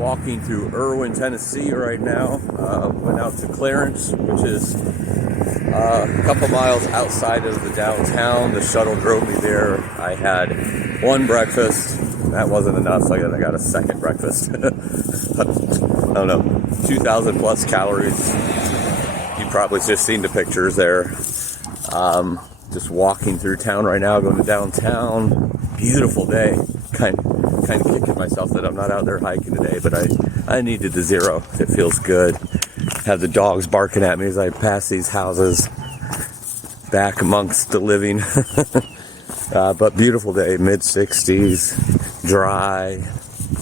Walking through Irwin, Tennessee right now. Went out to Clarence, which is a couple miles outside of the downtown. The shuttle drove me there. I had one breakfast. That wasn't enough, so I got a second breakfast. I don't know, 2,000 plus calories. You probably just seen the pictures there. Just walking through town right now, going to downtown. Beautiful day. Kind of kicking myself that I'm not out there hiking today, but I needed the zero. It feels good. Have the dogs barking at me as I pass these houses back amongst the living. But beautiful day, mid 60s, dry,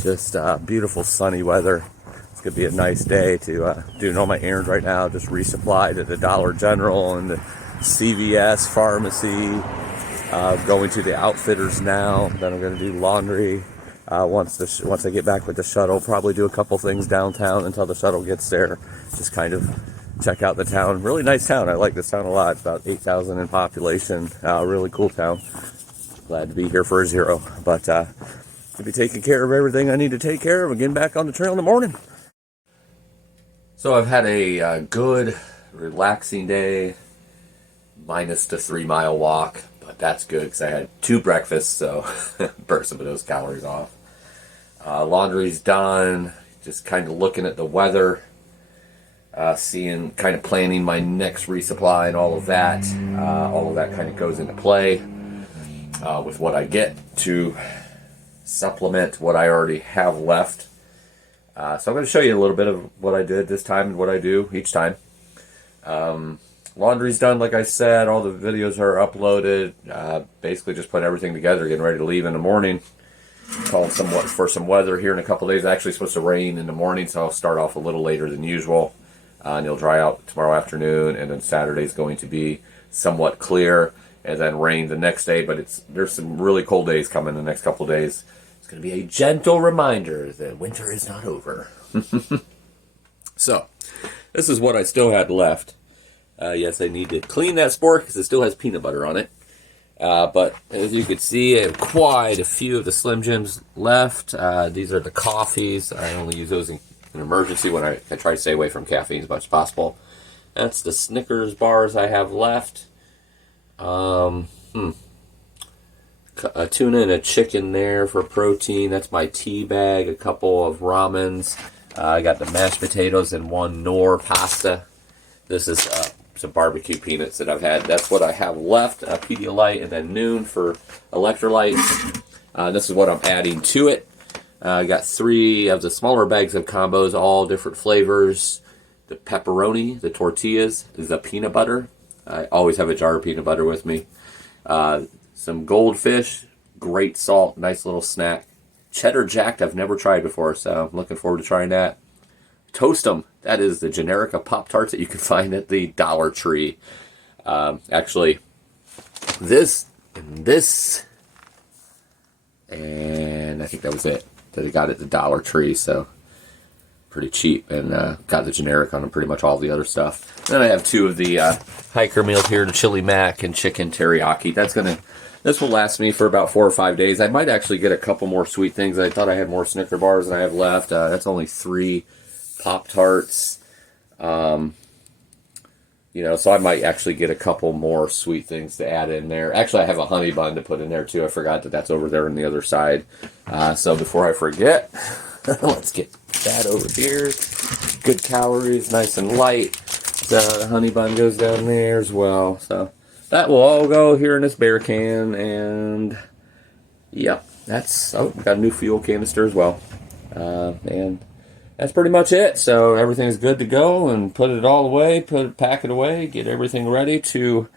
just beautiful sunny weather. It's gonna be a nice day to doing all my errands right now. Just resupplied at the Dollar General and the CVS pharmacy. Going to the Outfitters now. Then I'm gonna do laundry. Once I get back with the shuttle, probably do a couple things downtown until the shuttle gets there. Just kind of check out the town. Really nice town. I like this town a lot. It's about 8,000 in population. Really cool town. Glad to be here for a zero. But to be taking care of everything I need to take care of and getting back on the trail in the morning. So I've had a good, relaxing day, minus the 3-mile walk. But that's good because I had 2 breakfasts, so burnt some of those calories off. Laundry's done. Just kind of looking at the weather. Seeing, kind of planning my next resupply and all of that. All of that kind of goes into play with what I get to supplement what I already have left. So I'm going to show you a little bit of what I did this time and what I do each time. Laundry's done, like I said. All the videos are uploaded. Basically just putting everything together, getting ready to leave in the morning. Calling for some weather here in a couple days. It's actually supposed to rain in the morning, so I'll start off a little later than usual. And it'll dry out tomorrow afternoon, and then Saturday's going to be somewhat clear, and then rain the next day. But there's some really cold days coming the next couple days. It's going to be a gentle reminder that winter is not over. So, this is what I still had left. Yes, I need to clean that sport because it still has peanut butter on it. But as you can see, I have quite a few of the Slim Jims left. These are the coffees. I only use those in an emergency when I try to stay away from caffeine as much as possible. That's the Snickers bars I have left. A tuna and a chicken there for protein. That's my tea bag. A couple of ramens. I got the mashed potatoes and 1 Knorr pasta. This is some barbecue peanuts that I've had. That's what I have left. Pedialyte, and then Noon for electrolytes. This is what I'm adding to it. I got 3 of the smaller bags of combos, all different flavors. The pepperoni, the tortillas, the peanut butter. I always have a jar of peanut butter with me. Some goldfish, great salt, nice little snack. Cheddar Jacked I've never tried before, so I'm looking forward to trying that. Toast 'em. That is the Generica Pop-Tarts that you can find at the Dollar Tree. Actually, this, and I think that was it that I got at the Dollar Tree, so pretty cheap, and got the generic on them, pretty much all the other stuff. Then I have 2 of the hiker meals here, the chili mac and chicken teriyaki. This will last me for about 4 or 5 days. I might actually get a couple more sweet things. I thought I had more Snicker bars than I have left. That's only 3 Pop-Tarts. So I might actually get a couple more sweet things to add in there. Actually, I have a honey bun to put in there too. I forgot that's over there on the other side. So before I forget, let's get that over here. Good calories, nice and light. The honey bun goes down there as well. So that will all go here in this bear can. And yep, got a new fuel canister as well. And that's pretty much it. So everything's good to go, and put it all away, pack it away, get everything ready to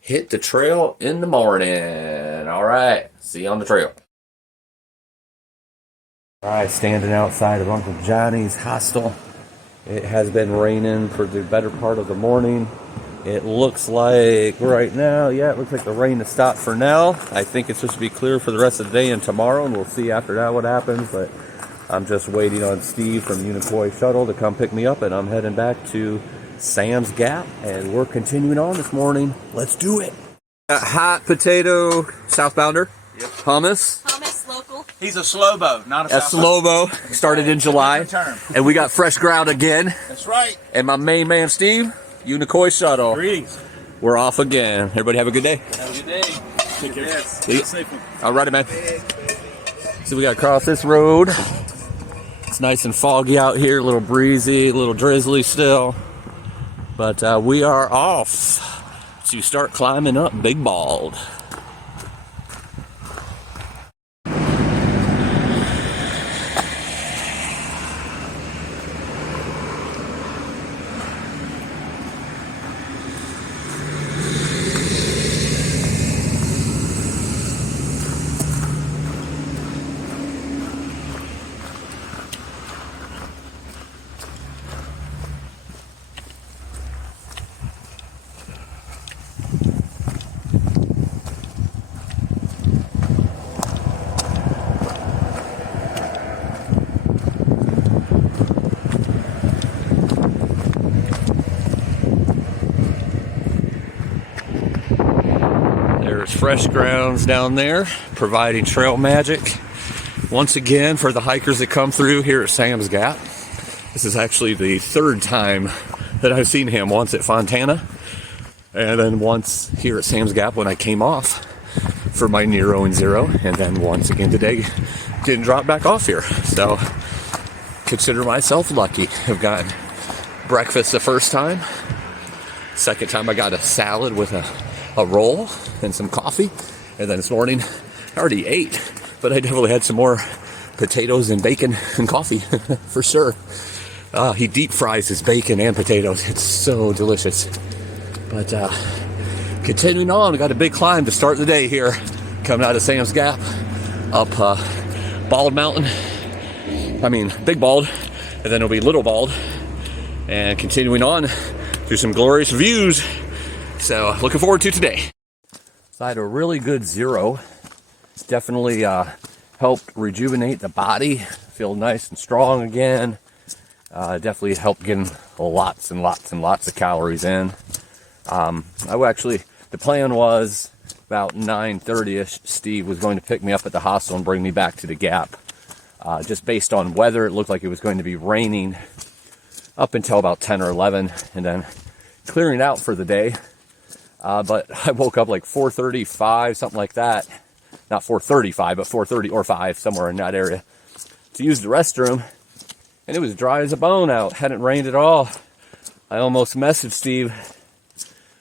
hit the trail in the morning. All right, see you on the trail. All right, standing outside of Uncle Johnny's hostel. It has been raining for the better part of the morning. It looks like right now, it looks like the rain has stopped for now. I think it's supposed to be clear for the rest of the day and tomorrow, and we'll see after that what happens. But I'm just waiting on Steve from Unicoi Shuttle to come pick me up, and I'm heading back to Sam's Gap, and we're continuing on this morning. Let's do it. Hot potato southbounder. Yep. Hummus. Hummus, local. He's a slow bow, not a That's slow bow. Started in July. And we got fresh ground again. That's right. And my main man, Steve, Unicoi Shuttle. Greetings. We're off again. Everybody have a good day. Have a good day. Take care. Yes. All righty, man. So we got to cross this road. It's nice and foggy out here, a little breezy, a little drizzly still. But we are off to start climbing up Big Bald. Fresh grounds down there, providing trail magic once again for the hikers that come through here at Sam's Gap. This is actually the third time that I've seen him, once at Fontana and then once here at Sam's Gap when I came off for my Nero and Zero, and then once again today didn't drop back off here. So consider myself lucky. I've gotten breakfast the first time. Second time I got a salad with a roll and some coffee, and then this morning I already ate, but I definitely had some more potatoes and bacon and coffee for sure. He deep fries his bacon and potatoes. It's so delicious. But continuing on, we got a big climb to start the day here, coming out of Sam's Gap up Bald Mountain. I mean Big Bald, and then it'll be Little Bald, and continuing on through some glorious views. So looking forward to today. So I had a really good zero. It's definitely helped rejuvenate the body, feel nice and strong again. Definitely helped getting lots and lots and lots of calories in. The plan was about 9:30ish, Steve was going to pick me up at the hostel and bring me back to the Gap. Just based on weather, it looked like it was going to be raining up until about 10 or 11, and then clearing out for the day. But I woke up like 4:35, something like that. Not 4:35, but 4:30 or 5, somewhere in that area, to use the restroom. And it was dry as a bone out. Hadn't rained at all. I almost messaged Steve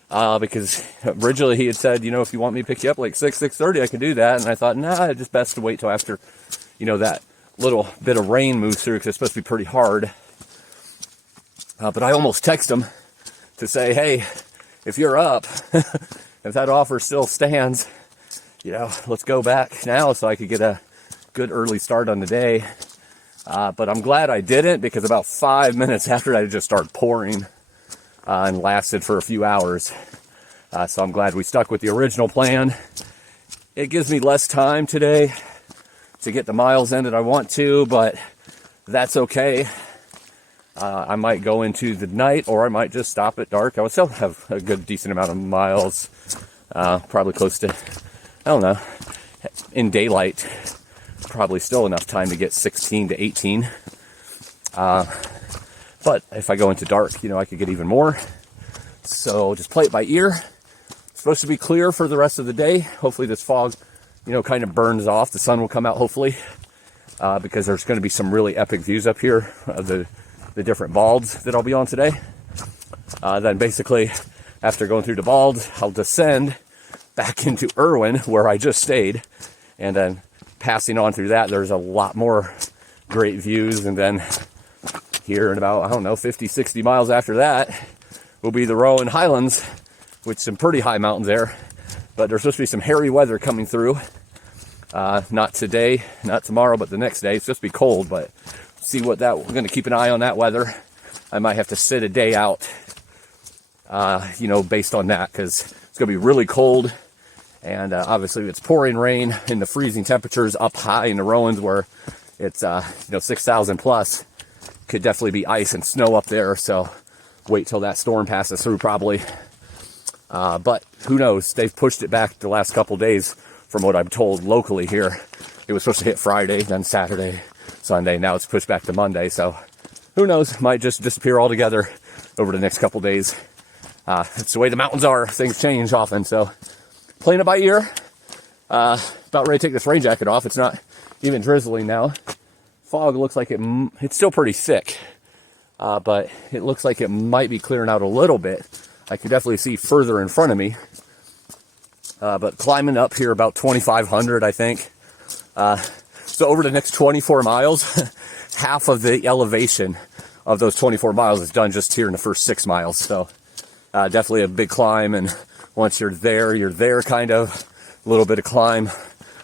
because originally he had said, if you want me to pick you up like 6:30, I can do that. And I thought, nah, it's just best to wait till after, that little bit of rain moves through, because it's supposed to be pretty hard. But I almost texted him to say, hey, if you're up, if that offer still stands, let's go back now so I could get a good early start on the day. But I'm glad I didn't, because about 5 minutes after that, it just started pouring and lasted for a few hours. So I'm glad we stuck with the original plan. It gives me less time today to get the miles in that I want to, but that's okay. I might go into the night, or I might just stop at dark. I would still have a good decent amount of miles, probably close to, in daylight, probably still enough time to get 16 to 18. But if I go into dark, I could get even more. So just play it by ear. It's supposed to be clear for the rest of the day. Hopefully this fog, kind of burns off. The sun will come out, hopefully, because there's going to be some really epic views up here of the different balds that I'll be on today. Then basically, after going through the balds, I'll descend back into Irwin, where I just stayed, and then passing on through that, there's a lot more great views. And then here in about, 50, 60 miles after that will be the Rowan Highlands, with some pretty high mountains there. But there's supposed to be some hairy weather coming through. Not today, not tomorrow, but the next day. It's supposed to be cold, but see we're going to keep an eye on that weather. I might have to sit a day out, based on that, because it's going to be really cold. And obviously it's pouring rain and the freezing temperatures up high in the Rowans, where it's 6,000 plus. Could definitely be ice and snow up there. So wait till that storm passes through probably. But who knows? They've pushed it back the last couple days from what I'm told locally here, it was supposed to hit Friday, then Saturday, Sunday. Now it's pushed back to Monday. So who knows? Might just disappear altogether over the next couple days. It's the way the mountains are. Things change often. So playing it by ear. About ready to take this rain jacket off. It's not even drizzling now. Fog looks like it's still pretty thick. But it looks like it might be clearing out a little bit. I can definitely see further in front of me. But climbing up here about 2,500, I think. So over the next 24 miles, half of the elevation of those 24 miles is done just here in the first 6 miles. So definitely a big climb. And once you're there kind of. A little bit of climb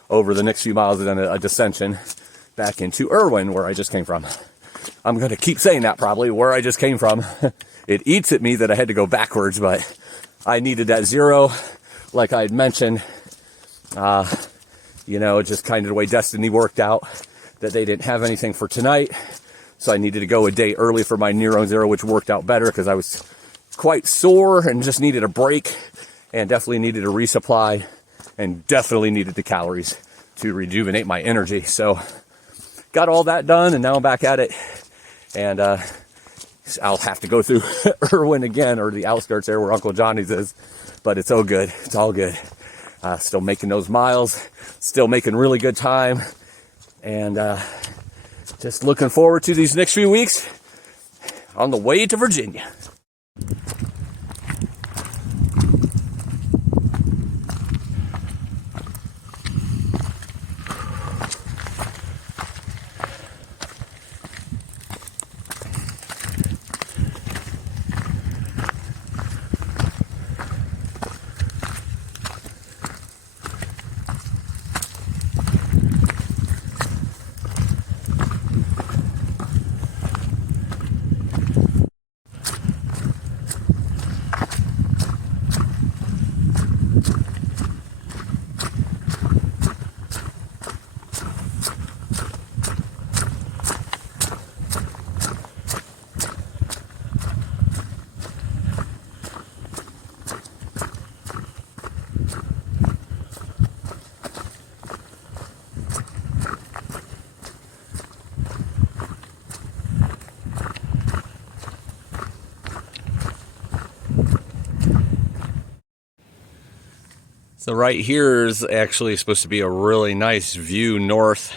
over the next few miles and then a descension back into Irwin, where I just came from. I'm going to keep saying that probably, where I just came from. It eats at me that I had to go backwards, but I needed that 0. Like I had mentioned, just kind of the way destiny worked out, that they didn't have anything for tonight. So I needed to go a day early for my near 0, which worked out better because I was quite sore and just needed a break and definitely needed a resupply. And definitely needed the calories to rejuvenate my energy. So got all that done, and now I'm back at it. And I'll have to go through Irwin again, or the outskirts there where Uncle Johnny's is. But it's all good. It's all good. Still making those miles. Still making really good time. And just looking forward to these next few weeks on the way to Virginia. So right here is actually supposed to be a really nice view north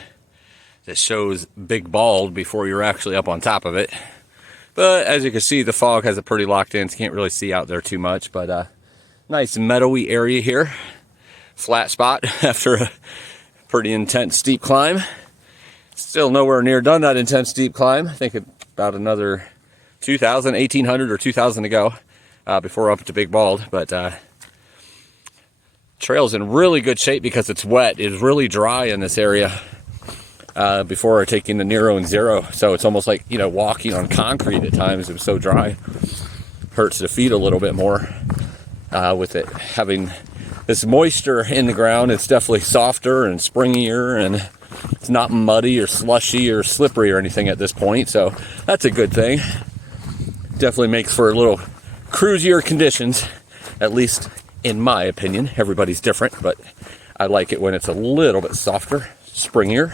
that shows Big Bald before you're actually up on top of it. But as you can see, the fog has it pretty locked in, so you can't really see out there too much. But nice meadowy area here. Flat spot after a pretty intense steep climb. Still nowhere near done that intense steep climb. I think about another 2,000, 1,800 or 2,000 to go before up to Big Bald. But trail's in really good shape because it's wet. It's really dry in this area before taking the Nero and 0. So it's almost like, walking on concrete at times. It was so dry. Hurts the feet a little bit more with it having this moisture in the ground. It's definitely softer and springier, and it's not muddy or slushy or slippery or anything at this point. So that's a good thing. Definitely makes for a little cruisier conditions, at least in my opinion. Everybody's different, but I like it when it's a little bit softer, springier.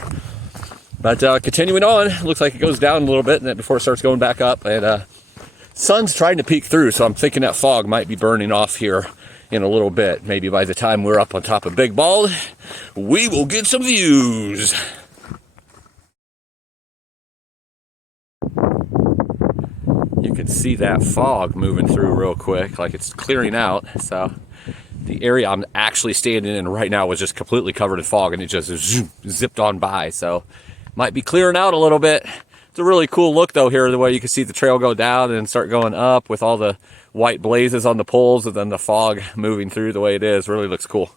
But continuing on, looks like it goes down a little bit and then before it starts going back up. And sun's trying to peek through, so I'm thinking that fog might be burning off here in a little bit. Maybe by the time we're up on top of Big Bald, we will get some views. You can see that fog moving through real quick, like it's clearing out. So the area I'm actually standing in right now was just completely covered in fog, and it just zipped on by. So might be clearing out a little bit. It's a really cool look though here, the way you can see the trail go down and start going up with all the white blazes on the poles and then the fog moving through the way it is. Really looks cool.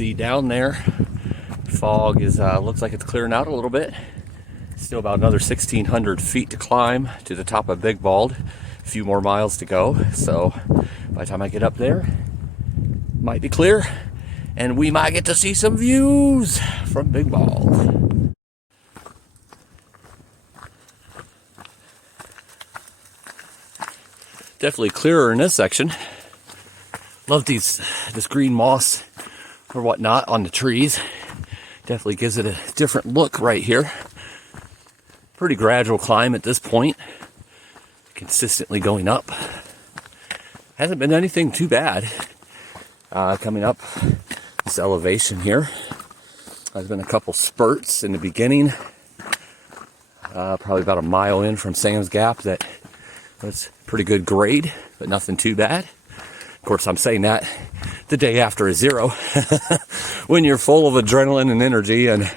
see down there. Fog is looks like it's clearing out a little bit. Still about another 1,600 feet to climb to the top of Big Bald. A few more miles to go. So by the time I get up there, might be clear, and we might get to see some views from Big Bald. Definitely clearer in this section. Love this green moss or whatnot on the trees. Definitely gives it a different look right here. Pretty gradual climb at this point. Consistently going up. Hasn't been anything too bad. Coming up this elevation here. There's been a couple spurts in the beginning. Probably about a mile in from Sam's Gap that was pretty good grade, but nothing too bad. Of course, I'm saying that the day after a zero, when you're full of adrenaline and energy, and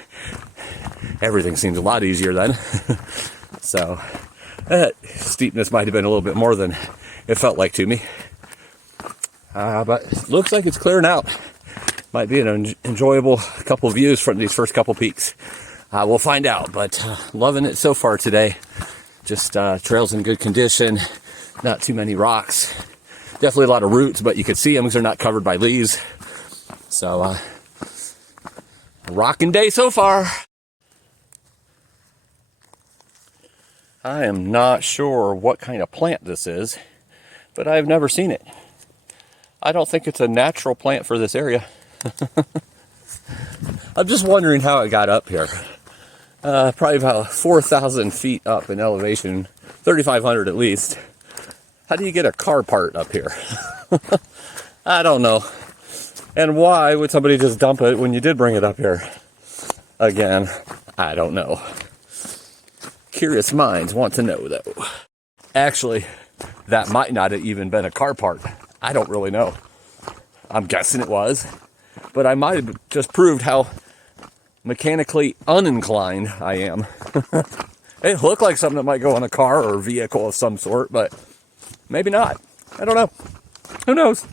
everything seems a lot easier then. So, steepness might have been a little bit more than it felt like to me. But it looks like it's clearing out. Might be an enjoyable couple of views from these first couple peaks. We'll find out, but loving it so far today. Just trails in good condition, not too many rocks. Definitely a lot of roots, but you can see them because they're not covered by leaves. So, rocking day so far. I am not sure what kind of plant this is, but I've never seen it. I don't think it's a natural plant for this area. I'm just wondering how it got up here. Probably about 4,000 feet up in elevation, 3,500 at least. How do you get a car part up here? I don't know. And why would somebody just dump it when you did bring it up here? Again, I don't know. Curious minds want to know, though. Actually, that might not have even been a car part. I don't really know. I'm guessing it was. But I might have just proved how mechanically uninclined I am. It looked like something that might go on a car or a vehicle of some sort, but maybe not. I don't know. Who knows?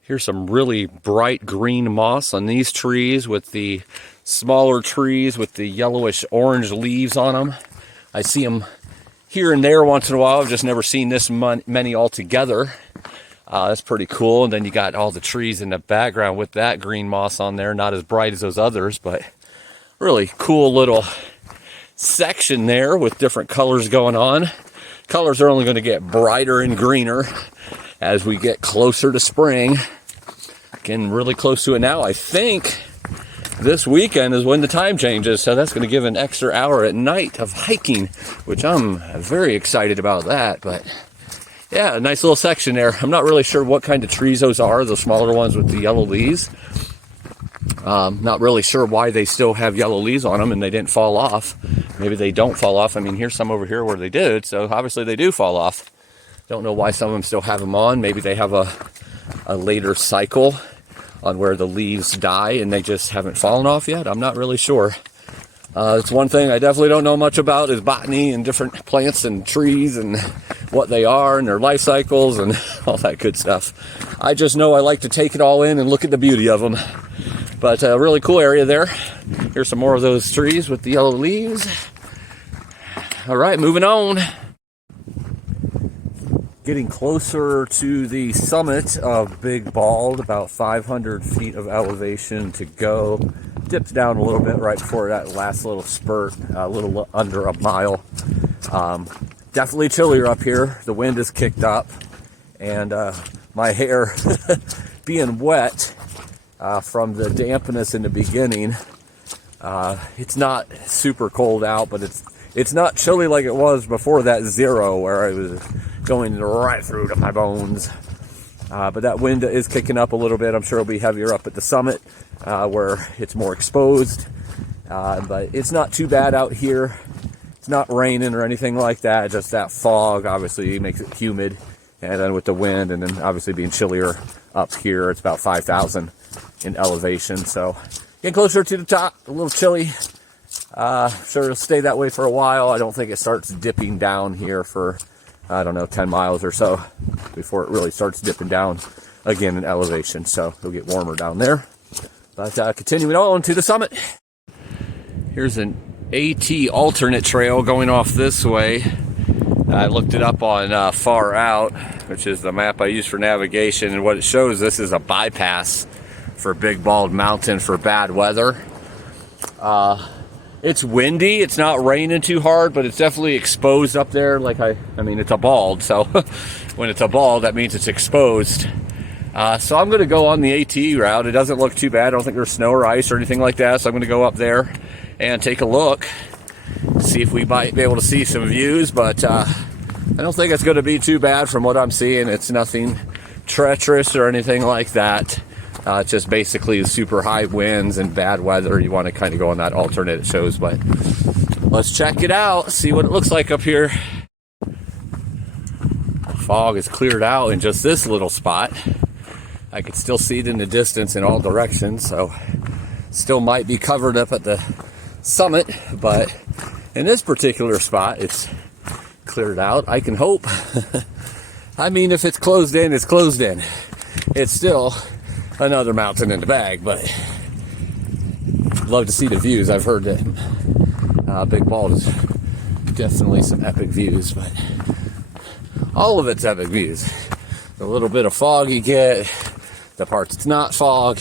Here's some really bright green moss on these trees with the smaller trees with the yellowish orange leaves on them. I see them here and there once in a while. I've just never seen this many all together. That's pretty cool. And then you got all the trees in the background with that green moss on there. Not as bright as those others, but really cool little section there with different colors going on. Colors are only going to get brighter and greener as we get closer to spring. Getting really close to it now. I think this weekend is when the time changes, so that's going to give an extra hour at night of hiking, which I'm very excited about that. But yeah, a nice little section there. I'm not really sure what kind of trees those are, the smaller ones with the yellow leaves. Not really sure why they still have yellow leaves on them and they didn't fall off. Maybe they don't fall off. I mean, here's some over here where they did, so obviously they do fall off. Don't know why some of them still have them on. Maybe they have a later cycle on where the leaves die and they just haven't fallen off yet. I'm not really sure. It's one thing I definitely don't know much about is botany and different plants and trees and what they are and their life cycles and all that good stuff. I just know I like to take it all in and look at the beauty of them. But a really cool area there. Here's some more of those trees with the yellow leaves. All right, moving on. Getting closer to the summit of Big Bald, about 500 feet of elevation to go. Dips down a little bit right before that last little spurt, a little under a mile. Definitely chillier up here. The wind is kicked up, and my hair being wet from the dampness in the beginning. It's not super cold out, but it's not chilly like it was before that zero where I was going right through to my bones. But that wind is kicking up a little bit. I'm sure it'll be heavier up at the summit where it's more exposed. But it's not too bad out here. It's not raining or anything like that. Just that fog obviously makes it humid. And then with the wind and then obviously being chillier up here, it's about 5,000 in elevation. So getting closer to the top, a little chilly. Sure it'll stay that way for a while. I don't think it starts dipping down here for, I don't know, 10 miles or so before it really starts dipping down again in elevation. So it'll get warmer down there. But continuing on to the summit. Here's an AT alternate trail going off this way. I looked it up on Far Out, which is the map I use for navigation, and what it shows, this is a bypass for Big Bald Mountain for bad weather. It's windy, it's not raining too hard, but it's definitely exposed up there. Like I mean, it's a bald, so when it's a bald, that means it's exposed. So I'm going to go on the AT route. It doesn't look too bad. I don't think there's snow or ice or anything like that, so I'm going to go up there and take a look, see if we might be able to see some views, but I don't think it's going to be too bad from what I'm seeing. It's nothing treacherous or anything like that. It's just basically super high winds and bad weather. You want to kind of go on that alternate it shows, but let's check it out, see what it looks like up here. The fog is cleared out in just this little spot. I can still see it in the distance in all directions, so still might be covered up at the summit, but in this particular spot it's cleared out. I can hope. I mean, if it's closed in, it's closed in. It's still another mountain in the bag, but I'd love to see the views. I've heard that Big Bald is definitely some epic views, but all of it's epic views. The little bit of fog you get, the parts it's not fog,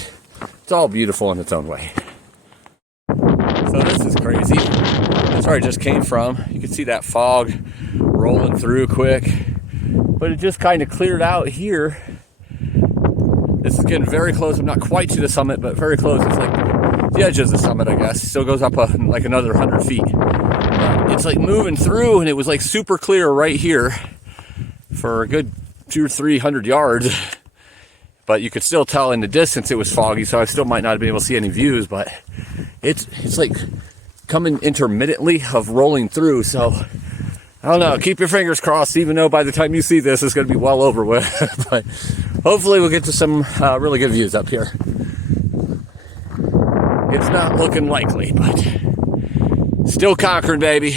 it's all beautiful in its own way. So this is crazy. That's where I just came from. You can see that fog rolling through quick, but it just kind of cleared out here. This is getting very close. I'm not quite to the summit, but very close. It's like the edge of the summit, I guess. It still goes up like another 100 feet. It's like moving through, and it was like super clear right here for a good 200 or 300 yards. But you could still tell in the distance it was foggy, so I still might not be able to see any views, but it's like coming intermittently of rolling through. So I don't know, keep your fingers crossed, even though by the time you see this it's going to be well over with. But hopefully we'll get to some really good views up here. It's not looking likely, but still conquering, baby.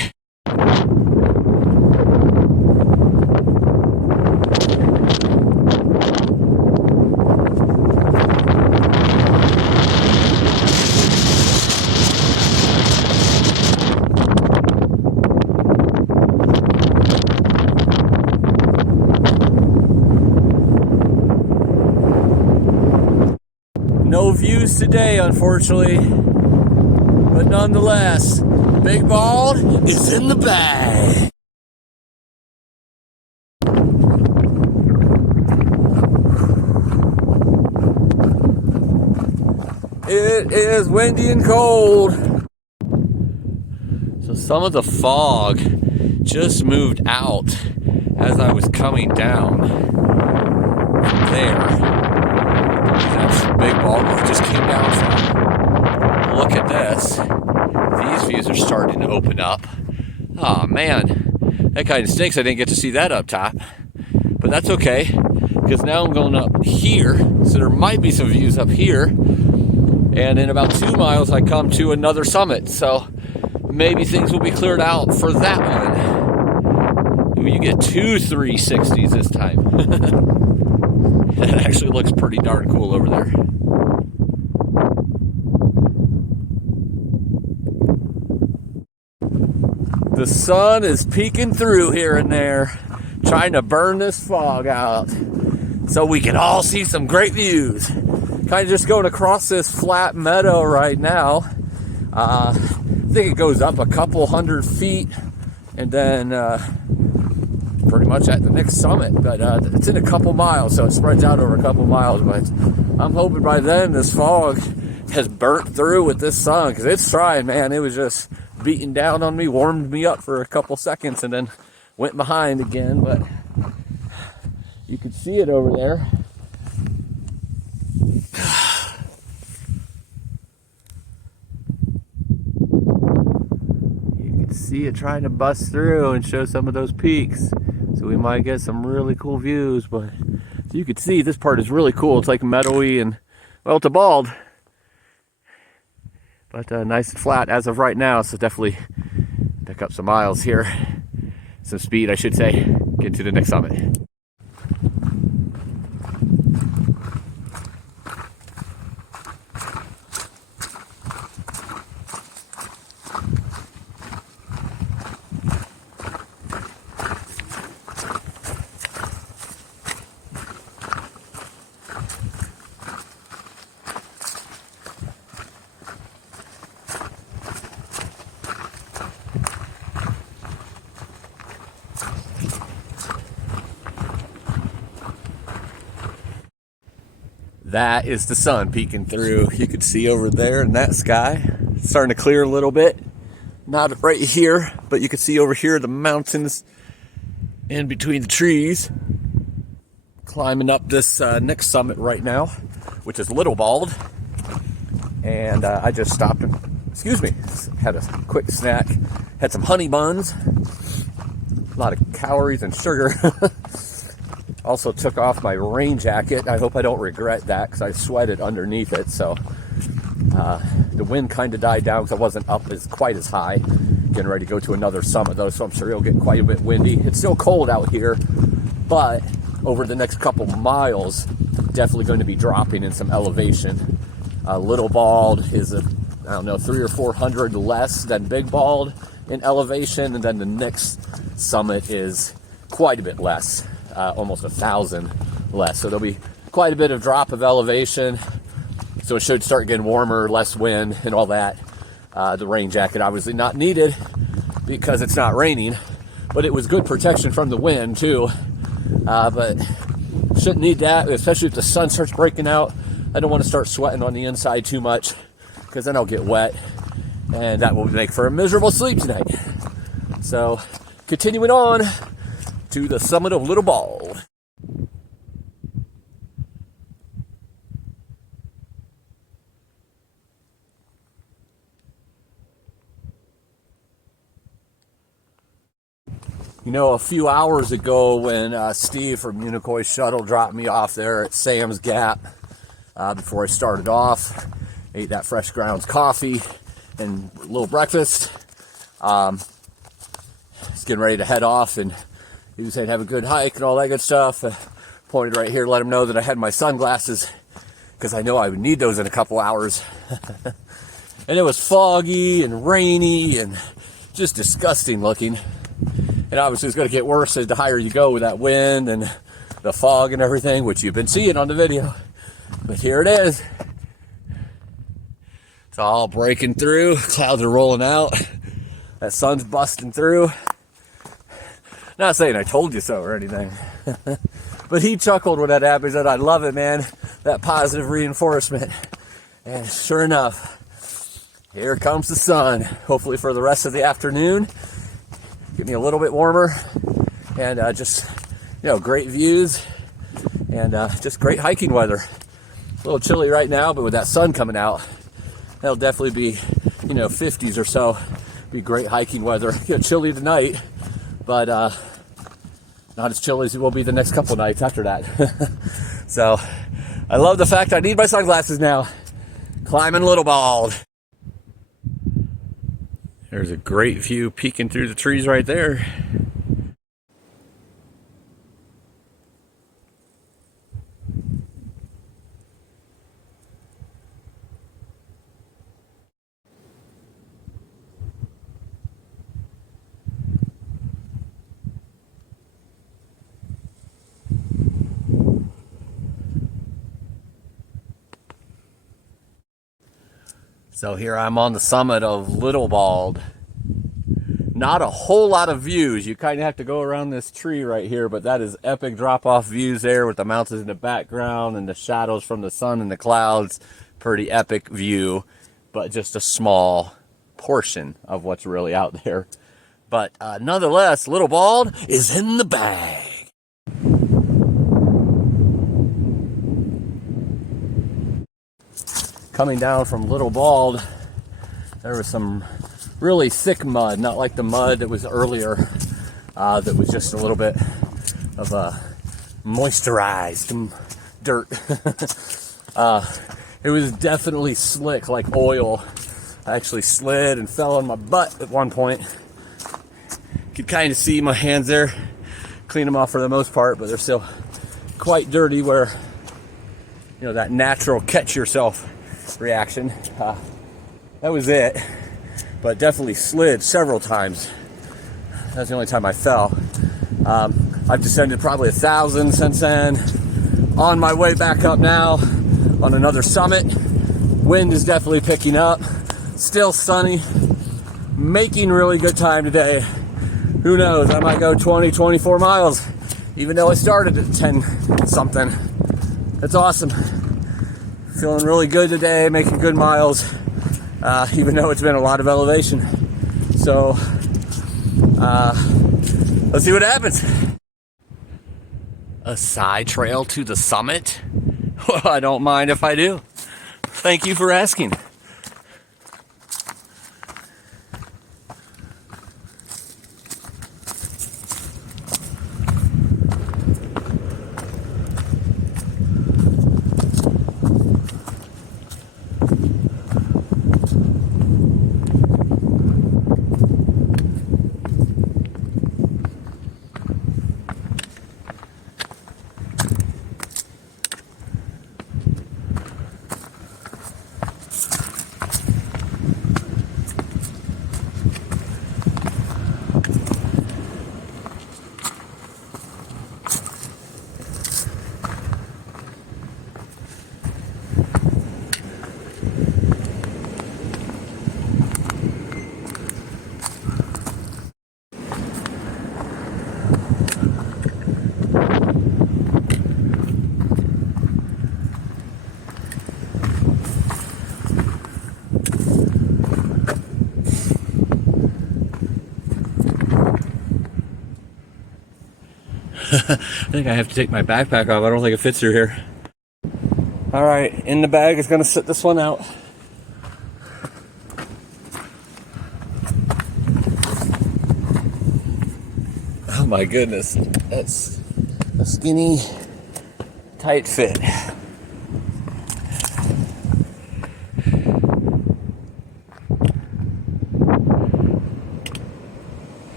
No views today, unfortunately, but nonetheless, Big Bald is in the bag. It is windy and cold. So some of the fog just moved out as I was coming down from there. That's Big Bald where it just came down from. Look at this. These views are starting to open up. Oh man, that kind of stinks I didn't get to see that up top. But that's okay, because now I'm going up here, so there might be some views up here. And in about 2 miles I come to another summit, so maybe things will be cleared out for that one. You get 2 360s this time. That actually looks pretty darn cool over there. The sun is peeking through here and there, trying to burn this fog out so we can all see some great views. Kind of just going across this flat meadow right now. I think it goes up a couple 100 feet and then pretty much at the next summit, but it's in a couple miles, so it spreads out over a couple miles. But I'm hoping by then this fog has burnt through with this sun, because it's trying, man. It was just beating down on me, warmed me up for a couple seconds, and then went behind again. But you can see it over there. You can see it trying to bust through and show some of those peaks. So we might get some really cool views, but so you can see this part is really cool. It's like meadowy and, well, it's a bald, but nice and flat as of right now. So definitely pick up some miles here, some speed, I should say, get to the next summit. That is the sun peeking through. You can see over there in that sky. It's starting to clear a little bit. Not right here, but you can see over here the mountains in between the trees. Climbing up this next summit right now, which is Little Bald. And I just stopped and, had a quick snack. Had some honey buns. A lot of calories and sugar. Also took off my rain jacket. I hope I don't regret that because I sweated underneath it. So the wind kind of died down because I wasn't up quite as high. Getting ready to go to another summit though, so I'm sure it'll get quite a bit windy. It's still cold out here, but over the next couple miles, definitely going to be dropping in some elevation. Little Bald is, 300 or 400 less than Big Bald in elevation, and then the next summit is quite a bit less, almost 1,000 less. So there'll be quite a bit of drop of elevation. So it should start getting warmer, less wind, and all that. The rain jacket obviously not needed because it's not raining, but it was good protection from the wind too. But shouldn't need that, especially if the sun starts breaking out. I don't want to start sweating on the inside too much because then I'll get wet, and that will make for a miserable sleep tonight. So continuing on to the summit of Little Bald. You know, a few hours ago when Steve from Unicoi Shuttle dropped me off there at Sam's Gap, before I started off, ate that Fresh Grounds coffee and a little breakfast. Just getting ready to head off, and he was saying have a good hike and all that good stuff. Pointed right here, let him know that I had my sunglasses because I know I would need those in a couple hours. And it was foggy and rainy and just disgusting looking. And obviously it's going to get worse as the higher you go with that wind and the fog and everything, which you've been seeing on the video. But here it is. It's all breaking through. Clouds are rolling out. That sun's busting through. Not saying I told you so or anything. But he chuckled when that happened. He said, I love it, man. That positive reinforcement. And sure enough, here comes the sun. Hopefully for the rest of the afternoon. Get me a little bit warmer, and just, great views, and just great hiking weather. A little chilly right now, but with that sun coming out, that'll definitely be, 50s or so. Be great hiking weather. Chilly tonight, but not as chilly as it will be the next couple nights after that. So, I love the fact I need my sunglasses now. Climbing Little Bald. There's a great view peeking through the trees right there. So here I'm on the summit of Little Bald. Not a whole lot of views. You kind of have to go around this tree right here, but that is epic drop-off views there with the mountains in the background and the shadows from the sun and the clouds. Pretty epic view, but just a small portion of what's really out there. But nonetheless, Little Bald is in the bag. Coming down from Little Bald, there was some really thick mud, not like the mud that was earlier, that was just a little bit of moisturized dirt. It was definitely slick, like oil. I actually slid and fell on my butt at one point. You could kind of see my hands there. Clean them off for the most part, but they're still quite dirty where, that natural catch yourself reaction. That was it, but definitely slid several times. That's the only time I fell. I've descended probably 1,000 since then. On my way back up now on another summit. Wind is definitely picking up. Still sunny. Making really good time today. Who knows, I might go 20, 24 miles, even though I started at 10 something. That's awesome. Feeling really good today, making good miles, even though it's been a lot of elevation. So, let's see what happens. A side trail to the summit? Well, I don't mind if I do. Thank you for asking. I think I have to take my backpack off. I don't think it fits through here. All right, in the bag is gonna sit this one out. Oh my goodness, that's a skinny, tight fit.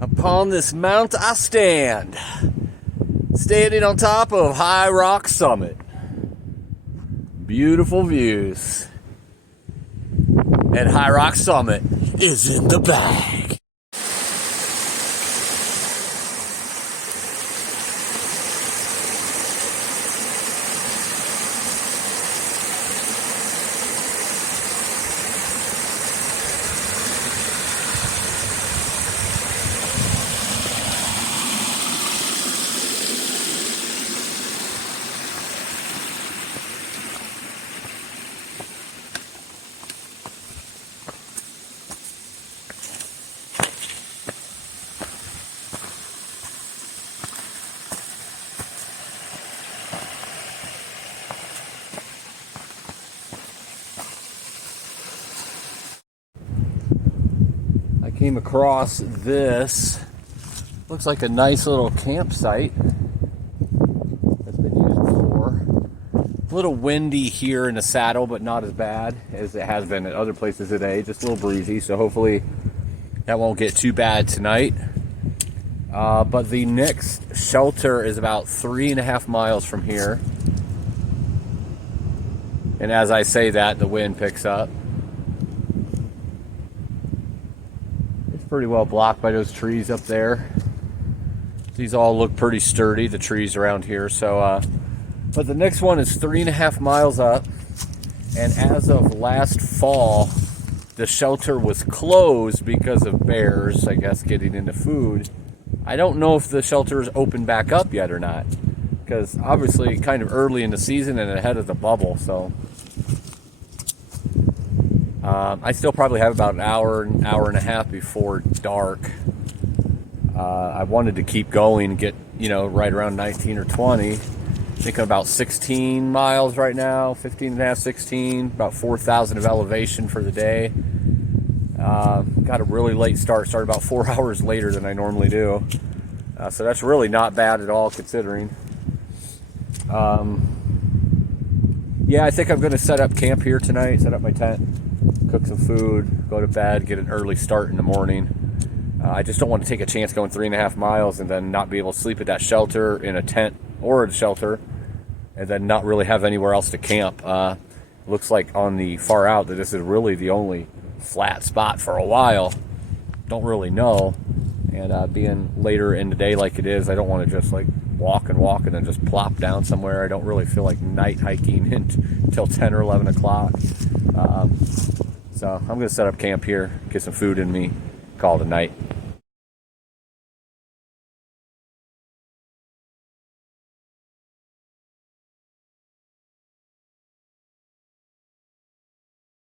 Upon this mount I stand, standing on top of High Rock Summit. Beautiful views. And High Rock Summit is in the bag. Came across this, looks like a nice little campsite that's been used before. A little windy here in the saddle, but not as bad as it has been at other places today. Just a little breezy, so hopefully that won't get too bad tonight. But the next shelter is about 3.5 miles from here. And as I say that, the wind picks up. Pretty well blocked by those trees up there. These all look pretty sturdy, the trees around here. So, but the next one is 3.5 miles up, and as of last fall, the shelter was closed because of bears, I guess, getting into food. I don't know if the shelter is open back up yet or not, because obviously kind of early in the season and ahead of the bubble. So I still probably have about an hour and a half before dark. I wanted to keep going and get, right around 19 or 20. Thinking about 16 miles right now, 15 and a half, 16, about 4,000 of elevation for the day. Got a really late start, started about 4 hours later than I normally do. So that's really not bad at all considering. Yeah, I think I'm going to set up camp here tonight, set up my tent, cook some food, go to bed, get an early start in the morning. I just don't want to take a chance going 3.5 miles and then not be able to sleep at that shelter in a tent or a shelter and then not really have anywhere else to camp. Looks like on the far out that this is really the only flat spot for a while. Don't really know. And being later in the day like it is, I don't want to just like walk and then just plop down somewhere. I don't really feel like night hiking until 10 or 11 o'clock. So I'm going to set up camp here, get some food in me, call it a night.